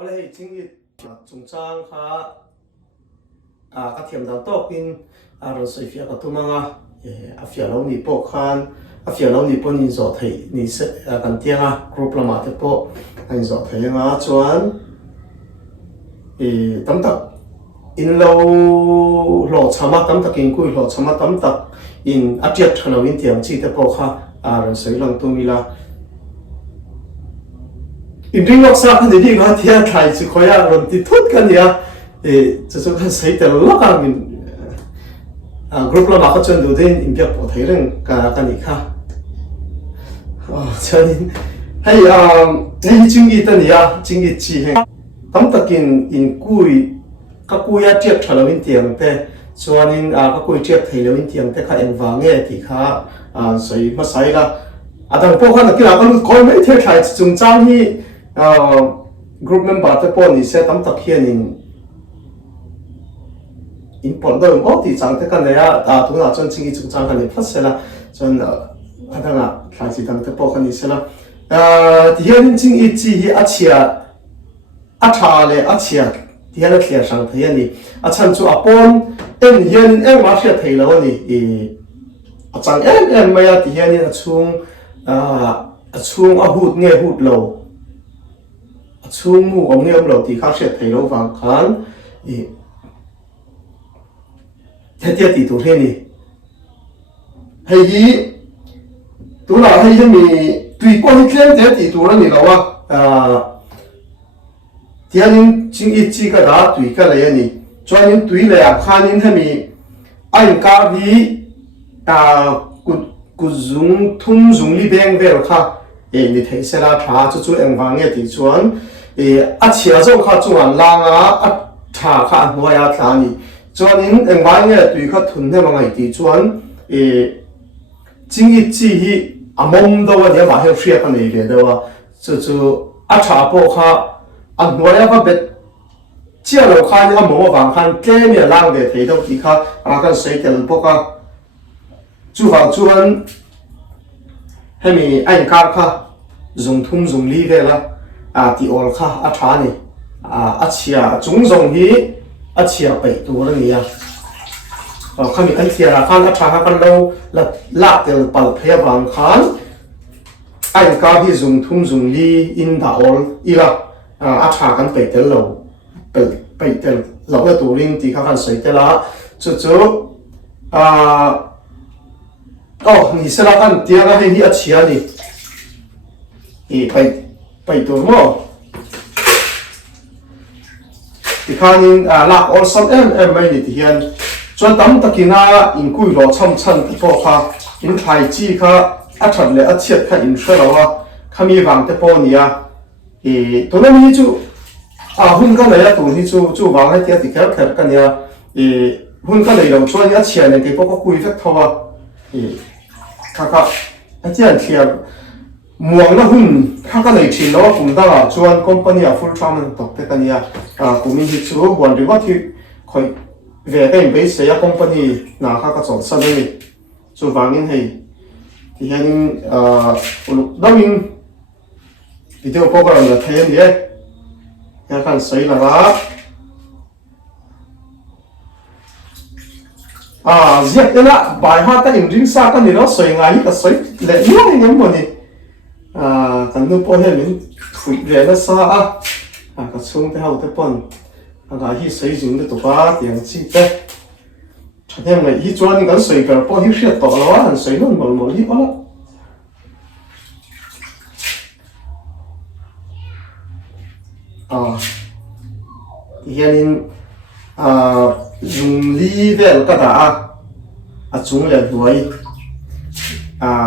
เอาเลยจริงอีจงจ้างค่ะก็เทียมดาวโต๊ะกินเราใส่เฟียกับตัวมังเฟียเราหนีโปกคันเฟียเราหนีปนินจอดให้นี่เสกันเตียงกรุ๊ปละมาเตโปนินจอดให้ชวนตั้มตักอินเราหล่อชามาตั้มตักอินกุยหล่อชามาตั้มตักอินอาเจียบขนมอินเตียงจีเตโปค่ะเราใส่ลังตัวมีละอินริงวักษาคันดีก็ที่ไทยสุขอยากรนติดทุกกันเนี่ยจะสุขใส่แต่ละกันมินกรุ๊ปเรามาก็จนดูได้อินเดียปวดไทยเรื่องกันอีกค่ะฉะนั้นให้จึงอีตันเนี่ยจึงอีจีเฮตั้มตะกินอินกุยก็กุยเจียบฉลาวินเตียงแต่ส่วนนี้ก็กุยเจียบไทยวินเตียงแต่ข้าเองวางเงี้ยที่ข้าใส่มาใส่ละแต่พวกข้านักกีฬาก็รู้คอยไม่เที่ยวไทยจงจ้างที่กรุ๊ปเมมเบอร์ที่พอนี่เสตั้มตะเคียนอินพอร์ตด้วยมั้งที่จังแต่กันเนี่ยตัวนั้นจนจริงๆจงจ้างกันเนี่ยพัฒนาจนอะไรนะใครที่ตั้งแต่พอกันนี่เสละที่เห็นจริงๆที่อาเชียอาชาเลยอาเชียที่เห็นเขียนสังเทียนนี่ฉันจู่ปนเห็นมาเชียไทยแล้วนี่จังไม่ที่เห็นนี่ช่วงหูดเนี่ยหูดโลช่วงมูเงี้ยโลที่เขาเชียไทยแล้วฟังกันเทียติตัวเท่นี่ให้ยีตัวเราให้ยังมีตุยก้อนที่เคลื่อนเทียติตัวนั้นนี่เราว่าที่อันนี้จริงอีจีก็ได้ตุยก็เลยนี่จวนนี้ตุยเลยข้านี้ให้มีอันการที่กุซุงทุ่งซุงลีเบงเวลค่ะนี่เทศราชาจู่ๆเอ็งฟังเนี่ยที่ชวนเชียร์เจ้าข้าจวนลางชาข้าหัวยาทานี่จวนนี้เอ็งฟังเนี่ยตุยข้าทุนให้มาไงที่ชวนจริงอีจีมองดูว่าเนี่ยมาให้เชียร์กันเลยเดี๋ยวว่าจู่ๆชาพวกข้าหัวยาก็เป็นเจ้าเราข้าเนี่ยมองว่าฟังข้าแก่เนี่ยล่างเดี๋ยวที่ต้องที่ข้ากันใส่เดี๋ยวพวกข้าจู่ฟังจวนให้มีไอ้การข้าส่งทุ่งส่งลีเวละที่ออลข้าชานี่เชียจงส่งฮีเชียไปตัวนี้ข้ามีไอ้เชียข้าชากันเราลากเดี๋ยวปัลเพย์บางขันไอ้การที่ส่งทุ่งส่งลีอินดาออลอีละชากันไปเดี๋ยวเราไปเดี๋ยวเราเนี่ยตัวลิงที่ข้ากันใส่เดี๋ยวละจู่นี่เสร็จแล้วกันเดี๋ยวเราให้ที่เชียนี่ไปตัวมั้งที่ข้านี่ลากออลซัมไม่ได้ที่เห็นจนตั้มตะกี้น่ะอินกุยรอช่ำชั้นที่พอข้าอินไทยจีข้าฉันเลยเชียดข้าอินเชื่อแล้วว่าข้ามีวางแต่พอเนี่ยตัวนั้นนี่จู่หุ่นกันเลยตัวนี้จู่วางให้เทียบที่แคบกันเนี่ยหุ่นกันเลยเราช่วยเชียเนี่ยที่พวกเขาคุยสักเท่าว่าข้าเทียนเทียบมวงนะหุ่นข้าก็เลยชินแล้วผมตั้งชวนคอมพานีฟูลทรัมมันตกแต่กันเนี่ยผมมีที่จู่วันที่ว่าที่คอยเวทเป็นเบสเซียคอมพานีข้าก็สอนสั่งเลยจู่วางเงินให้ที่เห็นดาวินวิดีโอโปรแกรมเนี่ยเทียนเนี่ยยังกันใส่ละละเจ็บเลยนะบ่ายห้าตั้งอินริงซ่ากันนี่เราสวยงามก็สวยเละยิ่งยังมันนี่กันนู้นพอเห็นมันฝุ่นเละนะซ่าก็ช่วงที่เขาเตะบอลก็ที่สวยจริงเลยตัวป้าเตียงจีเตะฉันยังไม่ที่จวนกันสวยกันพอที่เสียต่อแล้วอันสวยนั่นมันที่ก็แล้วที่เห็นจุงลีเวลก็ได้จุงเลยด้วย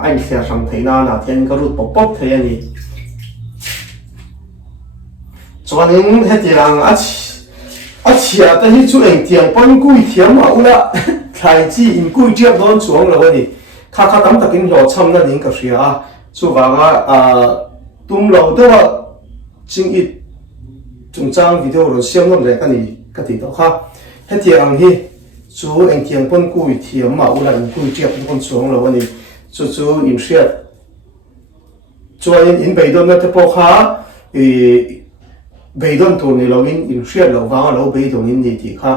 ไอ้เสียสังเทน่ะที่ก็รู้ป๊อปเทียนี่ส่วนนี้เฮ็ดยังเชียแต่ที่จุเองเตียงปนกุยเทียมมาอุละใครจีอินกุยเจียบโดนจวงแล้วนี่ข้าตั้มตะกินรอช้ำนั่นเองก็เสียจู่ว่าตุ้มเราด้วยว่าจริงอีจงจ้างวิดีโอเราเชื่อมลงเลยกันนี่ก็ติดต่อค่ะเฮ็ดยังที่จู่เองเทียงปนกุยเทียมมาอุละอินกุยเจียบโดนจวงแล้วนี่จู่อินเสียจวนอินไปโดนนั่นแต่พอค่ะ beidon tu ni lovin in share lo wanga lo beidon in ni ti kha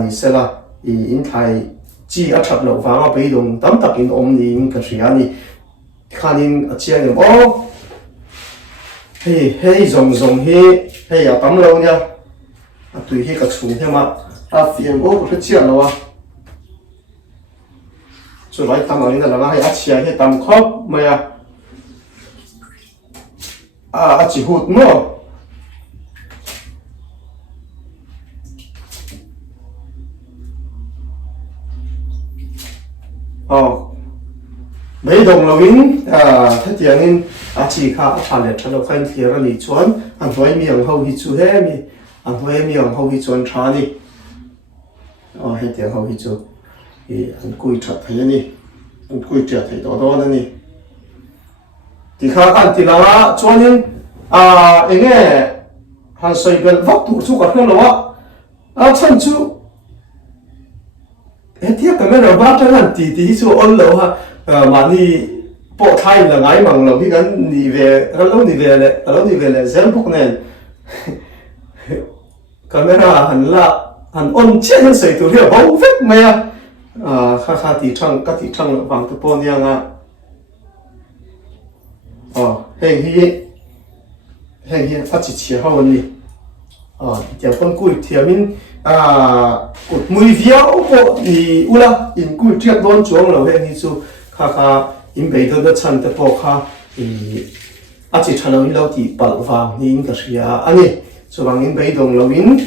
ni sela in thai chi a that lo wanga beidon tam tak in om ni in ka ria ni khanin a chiang o hey zong hey a tam lo nya a tui hi ka chung hema a fiam o ka chiang lo wa chu lai tam ani na la hai a chia he tam khop maya a chi hut mo mấy đồng lâu in thế tiếng in chỉ khá phản lệ cho nó khăn thiệt là lý chuẩn anh nói miệng hậu hi chú hết mi anh nói miệng hậu hi chuẩn trả đi hết tiếng hậu hi chú thì anh cùi chặt thấy đi anh cùi chặt thấy đó đó đi thì khá anh thì là cho nên anh nghe hắn xây bên vắt tủ chú cả nó là chân chú hết tiếc cái này là vắt cho hắn tí chú ôn lâu ha mà đi bộ thay là ngay bằng lâu khi gắn đi về cái lâu đi về là dễ bốc nè camera hắn ôn chết hắn xây tủ hiệu bóng vết mày khá tí trăng các tí trăng là vàng tụi bọn nhang hèn hi phát chỉ chia hao đi giờ con cùi thì mình cột mùi véo bộ thì ula in cùi triệt đón chuông lâu hèn hi chú khá in bây giờ đã chân tập bộ khá chỉ thà lâu in lâu thì bảo vàng in cái gì anh ấy cho vàng in bây giờ lâu in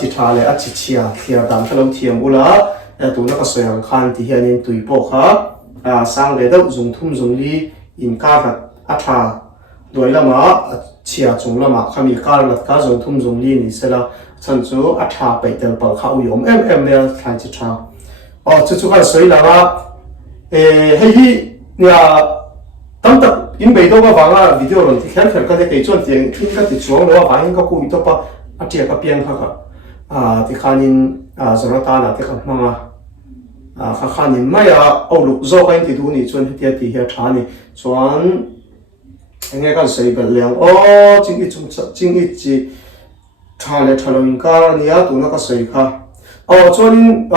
chỉ thà lại chỉ chia thì đam cái lâu thiam ula tụi nó có sợi hàng khan thì hiện in tùy bộ khá sang để đâu dùng thum dùng đi in cá hạt thà đôi là mà chia chúng là mà khi cá là cá dùng thum dùng đi thì sẽ là chân chú thà bây giờ bảo khá uyom em này thành chỉ thà chú cái sợi là hey nhà tấm tập in bây giờ vàng video rồi thì khéo cái cái chuyện tiếng in cái chuyện đó vàng in cái cụ đó pa chia cái biếng thì khanin rồi ta là cái cái mà khanin mai ông lục do cái thì đủ ni chuyện thì hiện trả ni chuyện nghe cái sợi bền leng chính ít chỉ trả lại in cái này tụi nó cái sợi kha chuyện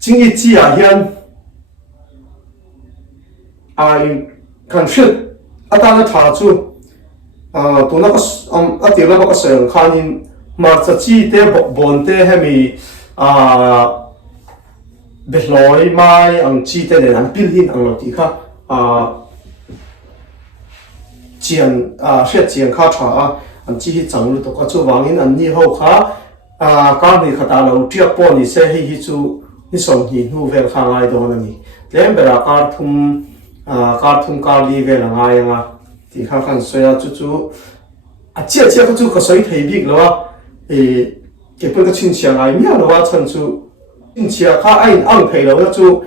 chính ít chỉ hiện kan shit atana tha chu tuna ka atila ba ka seng khanin marcha chi te bon te hemi behloi mai ang chi te den an pil hin ang lo ti kha chian hriat chiang kha tha an chi hi chang lu to ka chu wangin an ni ho kha ka ni khata lo tiak po ni se hi chu ni som hi nu vel kha ngai do na ni lembera kar thum kar li ve la ngai nga ti kha khan soya chu chia ka chu ka soi thei bik lo ke pe ka chin chiang ai mia lo wa chan chu chin chia kha ai ang thei lo chu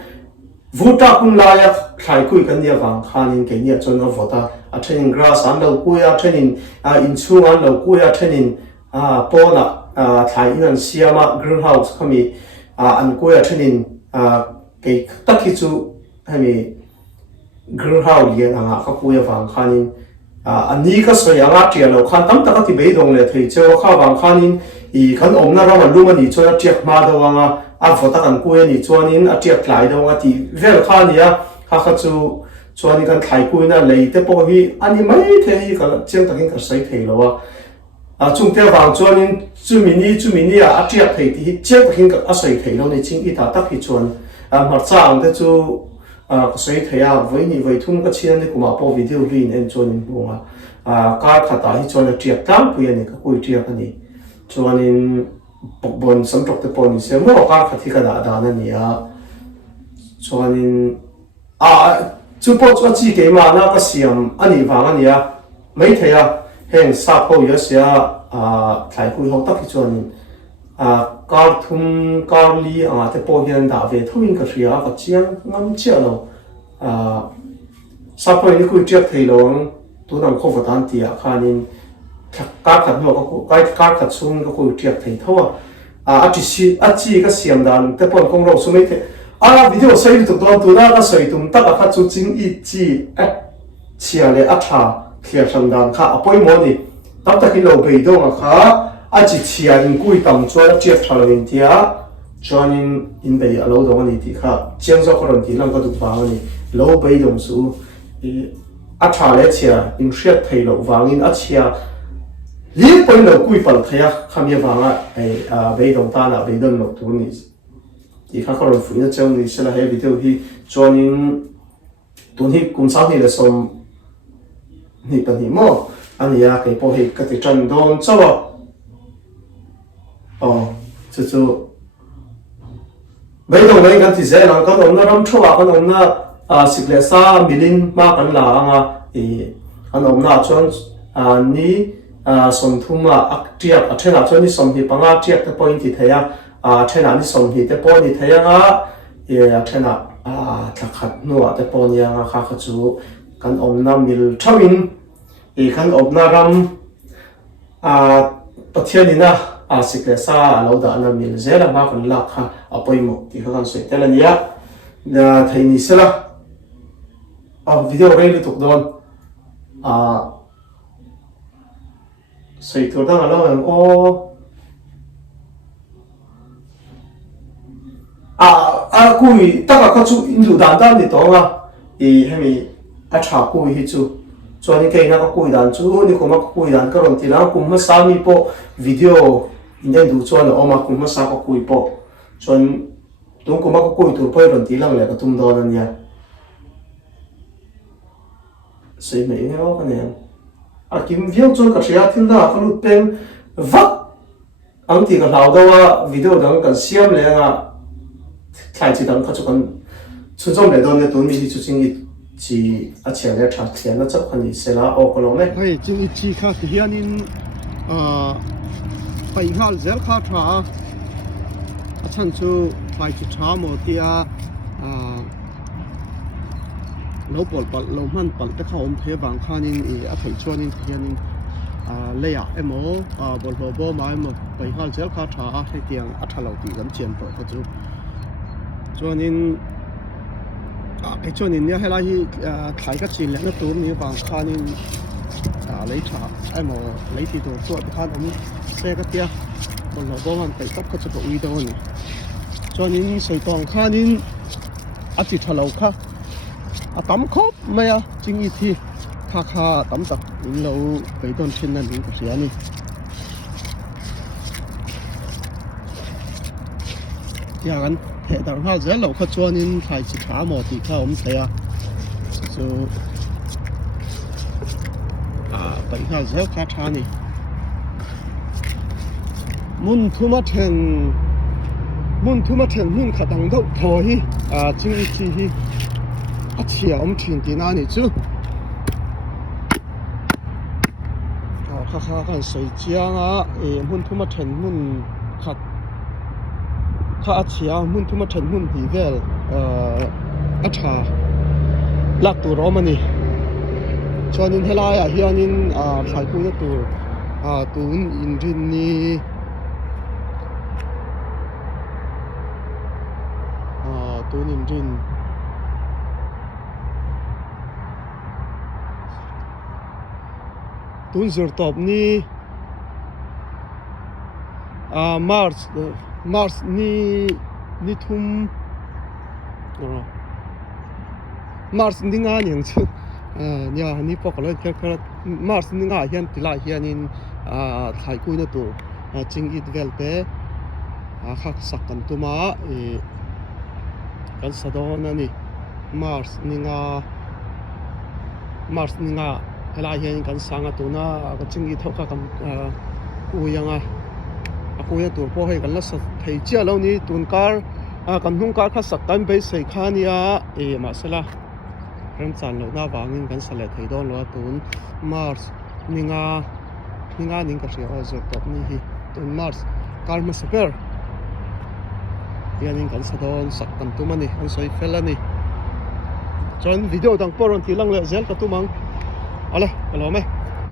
vuta kun la ya khai kui kan dia wang khanin ke nia chon no vota training grass an lo ku ya training in chung an lo ku ya training pona thai in an siama greenhouse khami an ku ya training ke takhi chu hami greenhouse lian anga ka kuya wang khanin ani ka soya nga tia lo khan tam taka ti beidong le thei chewa kha wang khanin I kan omna rawa luma ni chona tiak ma do anga vota kan kuya ni chuanin a tiak tlai do anga ti vel kha nia kha chu chuanin kan thlai kuina leite po hi ani mai the hi ka chiang takin ka sai thei lo chung te wang chuanin chumini a tiak thei ti chiang takin ka sai thei lo ni ching I ta tak hi chuan mar chang te chu soi thaya với ni với thung cái chuyện này cũng mà po video rin en chuan bunga kar khata hi chuan tiak tam pu yani ka koi tiak ani chuanin bon sam tok te pon se mo kar khathi ka da na ni chuanin chu po chu chi ke ma na ka siam ani wang ani mai thaya heng sa po ya sia thai kui ho tak hi chuanin kar thum kar li te po hian da ve thuin ka ria ka chiang ngam chia lo sa po ni ku tiak thei lo tu nang kho vatan tia khanin kar khat no ko kai kar khat chung ko ku tiak thei thawa chi ka siam dan te pon kong ro su mai the video sai tu don tu na ka sai tum ta ka chu ching I chi chia le tha khia sam dan kha apoi mo ni tao ta cái lầu bể đâu mà khá chỉ chia in cùi tầm cho chiếc thằng lên tia cho nên in bể ở lâu đó này thì khá chiang do con thì làm có được vàng này lâu bể đồng số thà lấy chia in xét thấy lâu vàng in chia liên quan lâu cùi phần thấy khám nhà vàng bể đồng ta là bể đồng lâu tu này thì khá con phụ nữ trong này sẽ là hay video thì cho nên tuần hi cũng sao thì là xong thì phần thì mò anh ấy cái bộ hệ cái trận đón cho chú bây giờ mấy cái thì dễ là có ông nó làm cho có ông nó xịt lệ sa milin mà cái là thì ông nó chọn ní sòng thu mà triệt trên là chọn ní sòng thì bằng triệt cái point thì thấy trên là ní sòng thì cái point thì thấy thì trên là thật khát nữa cái point như khá khát chú cái ông nó mil thâu in thì cái ông nó làm bắt thiên đi na xịt lệ sa lâu đã nó mil dễ là mà còn lạc apoi mo thì không soi thế là nhá thầy ní sẽ là video này liên tục đón soi thua đang ở đâu cùi tất cả các chú in đủ đàn đàn thì đó mà thì hay mình trả cùi hết chú cho nên cái nào cùi đàn chú thì cũng mà cùi đàn cái rồi thì nó cũng mà sao mi po video in đây đủ cho nó mà cũng mà sao có cùi po cho nên tôi cũng mà cùi tụi po rồi thì lăng lại cái tung đó nha xây mấy cái này kim viếng cho cái chuyện thiên đạo cái lúc bên vắt anh thì cái nào đâu video đó cái xem lại thay chỉ đăng các chỗ con chú trọng lại đó nên tôi mình chú chính chỉ钱来查钱那这块你谁来哦，可能没？哎，这个鸡卡是现在北卡热卡查，参出来去查么的老伯伯老曼伯的เขาผมเทบางข้านี่ถ่ายชวนนี่เฮียนี่เลยหมอบนหัวบ่ไม้หมดไปข้าวเจ้าข้าช้าให้เตียงอัฐเหล่าตีกันเจียนเปิดก็จุชวนนี่ไอ้ชวนนี่เนี่ยให้เราที่ถ่ายก็จีนแล้วตัวนี้บางข้านี่เลยช้าหมอเลยที่ตัวตัวข้าผมเสียก็เตี้ยบนหัวบ่มันไปตับก็จะไปวิ่งตัวนี่ชวนนี่ใส่ตองข้านี่จิตเหล่าข้าtắm khốp mày chính ý thì kha tắm tập lâu cái tôn trên này của xí này giờ anh hệ thống ha rất lâu khát cho nên phải chỉ thả một thì khá ổn thấy so cái ha rất khá thả này muốn thu mất tiền muốn khả năng đâu thôi chính ý thì chia ông chuyện thì nào này chứ khá sợi chiang muốn thu mất tiền muốn khá chia muốn thu mất tiền muốn bị về cha lạc tù rồi mà nè cho nên thế là hiện nên phải cố gắng tù in trên ni tù in trên tuần giờ top ni Mars ni thum Mars ni nga nheng chu nhà ni pok lo kher Mars ni nga hian tila hian in thai kui na tu ching it vel te khak sak kan tuma kan sadon ani Mars ni nga lại hiện cảnh sáng tu na cái chính trị thâu các cùi yang cùi tu po hay cảnh là thấy chưa lâu ni tuần car cảnh hung car khát sắc cảnh bây giờ khán ya mà sẽ là rèn sàn lâu na vàng in cảnh sẽ là thấy đó là tuần Mars ninga cái gì ở dưới top ni hi tuần Mars car mà sẽ per hiện cảnh sẽ đó sắc cảnh tu mà ni anh soi phê ni cho video đăng post thì lăng lệ zel cả tu mang Hola, hello me.